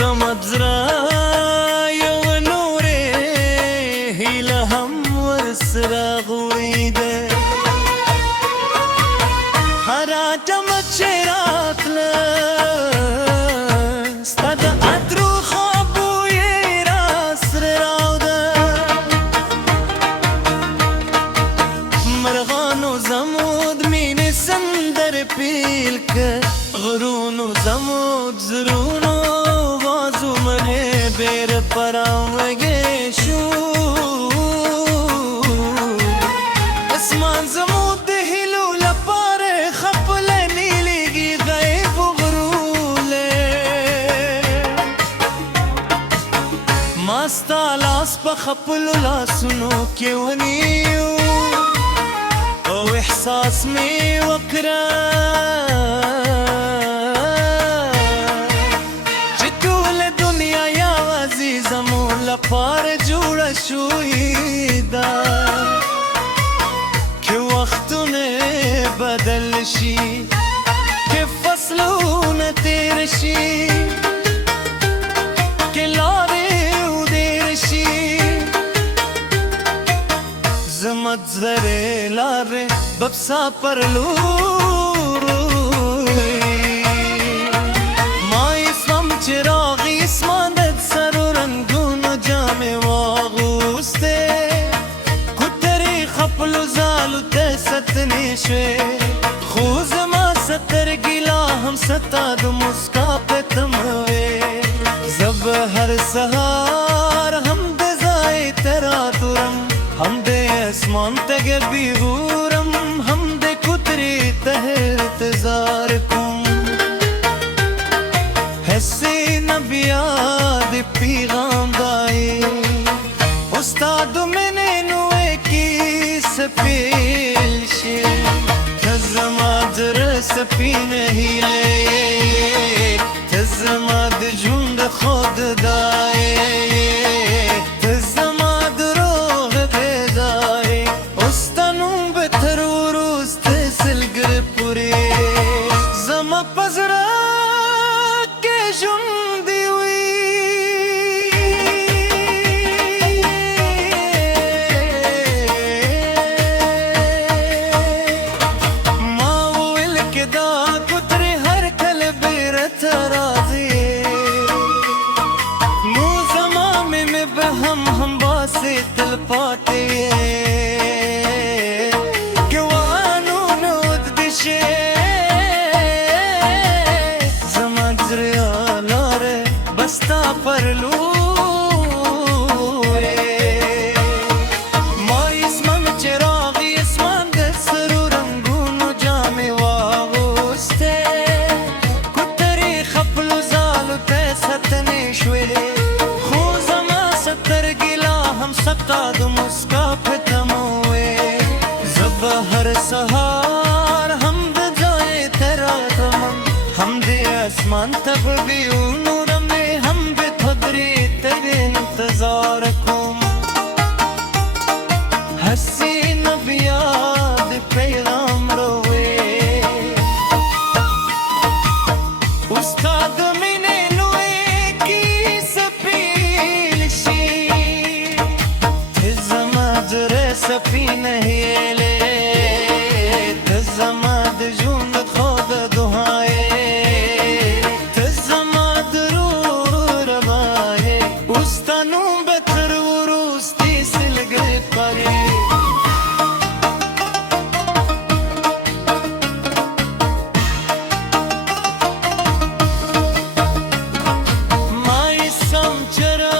زمزرا یو نورې هیله هم ورسره غوړېده هر اټم چې راتله ستا د عطرو خوابو یې راسره راوده مرغانو زمود مینې سندرې پیل که غرونو زمود زړونو وازونه بیر پراوږې شو اسمان زمود د هیلو لپاره خپله نیلیږي غیب غروله ما ستا لاس په خپلو لاسونو کې ونیو او احساس مې وکړه لپاره جوړه شوې ده که وختونه بدل شي که فصلونه تیر شي که لارې ودېر شي زما د زړه لارې به پسا پر لوري ما یې سم چې راغی اسمان د سرو رنګونو جامې واغوستې کوترې خپلو ځالو ته ستنې شوې خو زما سترګې لا هم ستا د مسکا په تمه وې زه به هر سهار هم د ځای ته راتورم هم د اسمان ته ګربي ګورم هم د کوترې ته انتظار کوم هسې نه بیا د پیغام دای استاد مینې نوې کیسه پیل شي ته زما زړه سپینه هیلې ته زما د ژوند خوددای ته زما د روح غذای اوس تا نوم به تر وروسته سلګرې پورې زما په زړه ژوندی وي ما وویل که دا کوترې هر کله بیرته راځي نو زما مینې به هم باسې تل پاتې که وانونه اوږدې شي ستا پر لورې ما اسمان چې راغی اسمان د سرو رنګونو جامې واغوستې کوترې خپلو ځالو ته ستنې شوې خو زما سترګې لا هم ستا د مسکا په تمه وې زه به هر سهار هم د ځای ته راتلم هم د اسمان ته به بیونو انتظار کوم هسې نه بیا د پیغام روې استاد مینې نوې کیسه پیل شي ته زما زړه سپینه هیلې ته زما د ژوند خود دعایې ته زما د روح ربایې ستا نوم به تر وروستي سلګرې پرې ما یې سم چې راغی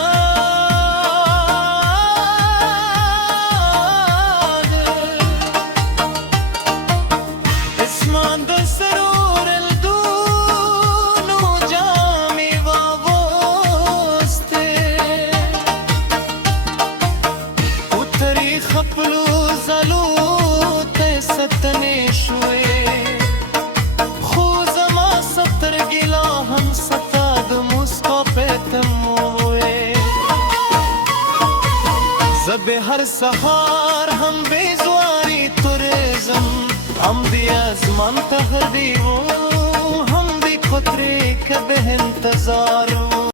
اسمان د سرو رنګونو جامې واغوستې خپلو ځالو ته ستنې شوې خو زما سترګې لا هم ستا د مسکا په تمه وې زه به هر سهار هم بېزواري تورېزم هم د اسمان ته هر دیو هم د کوترې که به انتظار